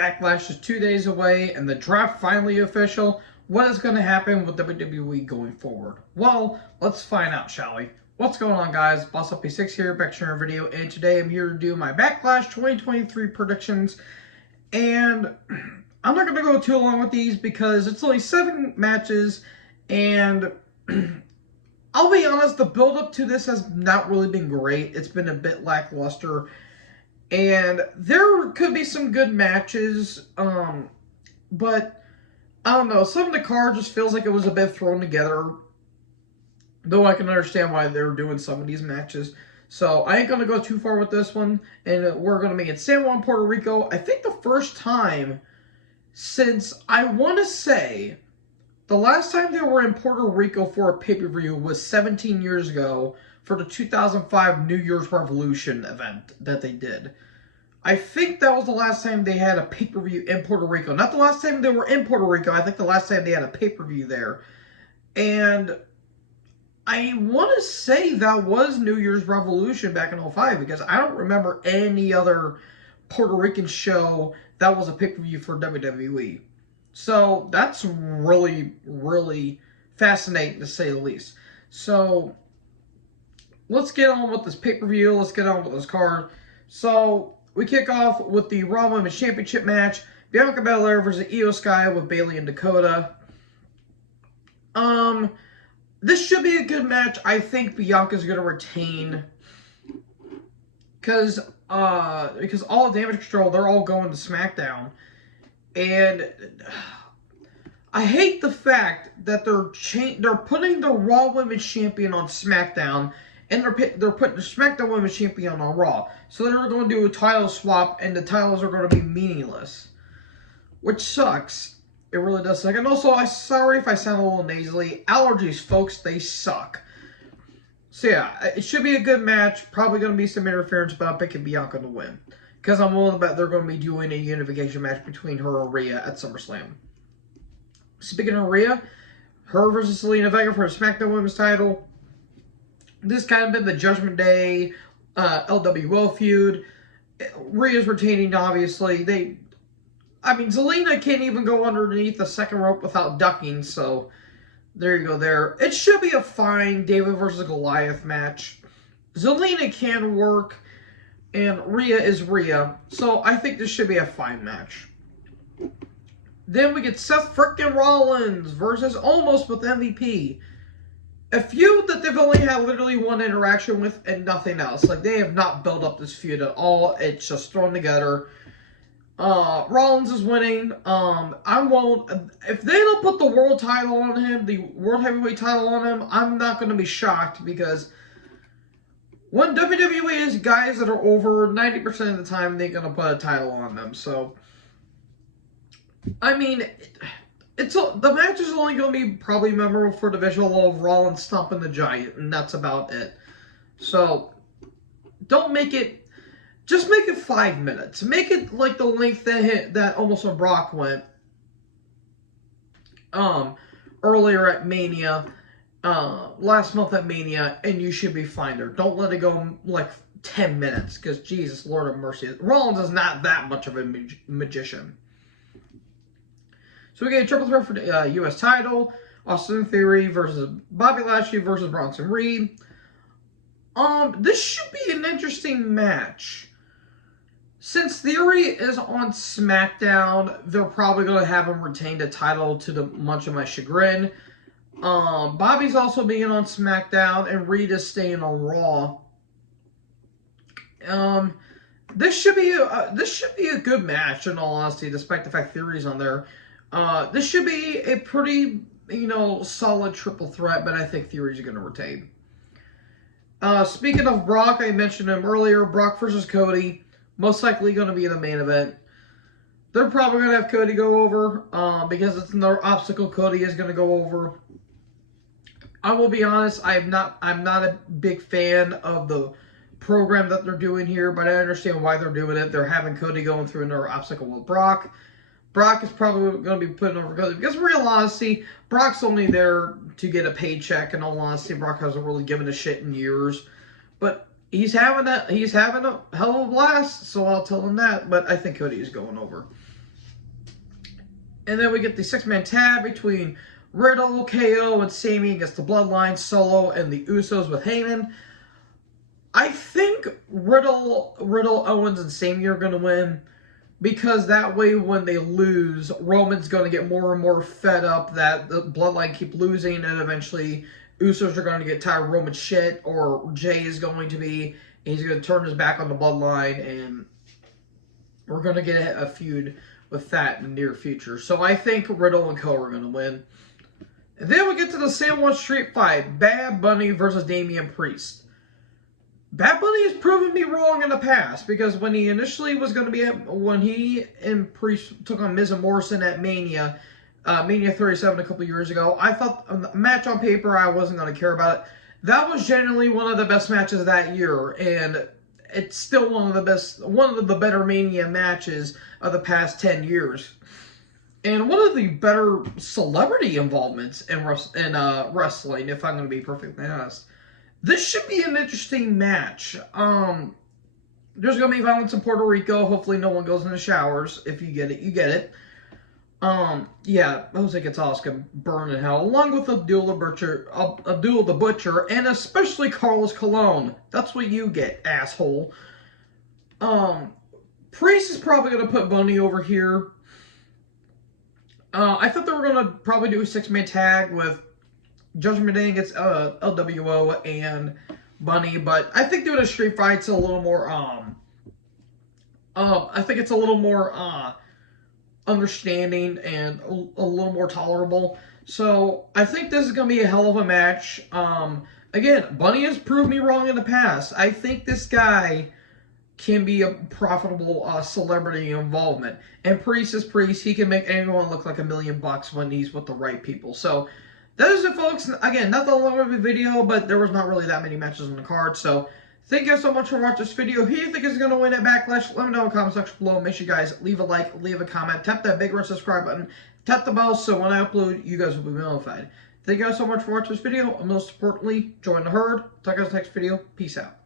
Backlash is 2 days away and the draft finally official. What is going to happen with WWE going forward? Well, let's find out, shall we? What's going on, guys? Boss Up P6 here, back to another video, and today I'm here to do my Backlash 2023 predictions. And I'm not going to go too long with these because it's only 7 matches, and I'll be honest, the build-up to this has not really been great. It's been a bit lackluster. And there could be some good matches, but I don't know. Some of the card just feels like it was a bit thrown together. Though I can understand why they're doing some of these matches. So I ain't going to go too far with this one. And we're going to be in San Juan, Puerto Rico. I think the first time since, I want to say, the last time they were in Puerto Rico for a pay-per-view was 17 years ago for the 2005 New Year's Revolution event that they did. I think that was the last time they had a pay-per-view in Puerto Rico. Not the last time they were in Puerto Rico. I think the last time they had a pay-per-view there. And I want to say that was New Year's Revolution back in 2005 because I don't remember any other Puerto Rican show that was a pay-per-view for WWE. So that's really, really fascinating to say the least. So let's get on with this pay-per-view. Let's get on with this card. So we kick off with the Raw Women's Championship match. Bianca Belair versus Io Sky with Bayley and Dakota. This should be a good match. I think Bianca's going to retain. Because all Damage Control, they're all going to SmackDown. And I hate the fact that they're putting the Raw Women's Champion on SmackDown, and they're putting the SmackDown Women's Champion on Raw. So they're going to do a title swap, and the titles are going to be meaningless, which sucks. It really does suck. And also, I'm sorry if I sound a little nasally. Allergies, folks, they suck. So yeah, it should be a good match. Probably going to be some interference, but I'm picking Bianca to win. Because I'm willing to bet they're going to be doing a unification match between her and Rhea at SummerSlam. Speaking of Rhea, her versus Zelina Vega for a SmackDown Women's title. This kind of been the Judgment Day LWO feud. Rhea's retaining, obviously. Zelina can't even go underneath the second rope without ducking, so there you go there. It should be a fine David versus Goliath match. Zelina can work, and Rhea is Rhea, so I think this should be a fine match. Then we get Seth frickin' Rollins versus Almost with MVP. A feud that they've only had literally one interaction with and nothing else. Like, they have not built up this feud at all. It's just thrown together. Rollins is winning. If they don't put the world title on him, the World Heavyweight title on him, I'm not going to be shocked because when WWE is guys that are over, 90% of the time, they're going to put a title on them. So, I mean, the match is only going to be probably memorable for the visual of Rollins stomping the Giant, and that's about it. So, don't make it, just make it 5 minutes. Make it like the length that Almost when Brock went earlier at Mania, last month at Mania, and you should be fine there. Don't let it go like 10 minutes, because Jesus, Lord of mercy. Rollins is not that much of a magician. So we get a triple threat for the U.S. title. Austin Theory versus Bobby Lashley versus Bronson Reed. This should be an interesting match. Since Theory is on SmackDown, they're probably going to have him retain the title to much of my chagrin. Bobby's also being on SmackDown, and Reed is staying on Raw. This should be a good match, in all honesty, despite the fact Theory's on there. This should be a pretty, solid triple threat, but I think Theory's going to retain. Speaking of Brock, I mentioned him earlier. Brock versus Cody. Most likely going to be in the main event. They're probably going to have Cody go over because it's another obstacle Cody is going to go over. I will be honest, I'm not a big fan of the program that they're doing here, but I understand why they're doing it. They're having Cody going through another obstacle with Brock. Brock is probably going to be putting over Cody because, in real honesty, Brock's only there to get a paycheck. In all honesty, Brock hasn't really given a shit in years, but he's having a hell of a blast, so I'll tell him that. But I think Cody is going over. And then we get the 6-man tag between Riddle, KO, and Sami against the Bloodline, Solo, and the Usos with Heyman. I think Riddle, Owens, and Sami are going to win, because that way when they lose, Roman's going to get more and more fed up that the Bloodline keep losing, and eventually Usos are going to get tired of Roman's shit, or Jay is going to be, and he's going to turn his back on the Bloodline, and we're going to get a feud with that in the near future. So I think Riddle and Co. are going to win. And then we get to the San Juan Street Fight, Bad Bunny versus Damian Priest. Bad Bunny has proven me wrong in the past, because when he initially was going to be when he and Priest took on Miz and Morrison at Mania 37 a couple years ago, I thought a match on paper I wasn't going to care about it. That was generally one of the best matches that year, and it's still one of the better Mania matches of the past 10 years. And one of the better celebrity involvements in wrestling, if I'm going to be perfectly honest. This should be an interesting match. There's going to be violence in Puerto Rico. Hopefully no one goes in the showers. If you get it, you get it. Yeah, Jose Gonzalez can burn in hell, along with Abdul the Butcher, and especially Carlos Colon. That's what you get, asshole. Priest is probably going to put Bunny over here. I thought they were going to probably do a 6-man tag with Judgment Day against LWO and Bunny, but I think doing a street fight's a little more, I think it's a little more, understanding and a little more tolerable. So I think this is going to be a hell of a match. Again, Bunny has proved me wrong in the past. I think this guy can be a profitable celebrity involvement. And Priest is Priest. He can make anyone look like $1 million when he's with the right people. So that is it, folks. Again, not that long of a video, but there was not really that many matches on the card. So thank you guys so much for watching this video. Who do you think is going to win at Backlash? Let me know in the comment section below. Make sure you guys leave a like, leave a comment, tap that big red subscribe button, tap the bell so when I upload, you guys will be notified. Thank you guys so much for watching this video, and most importantly, join the herd. Talk to you guys next video. Peace out.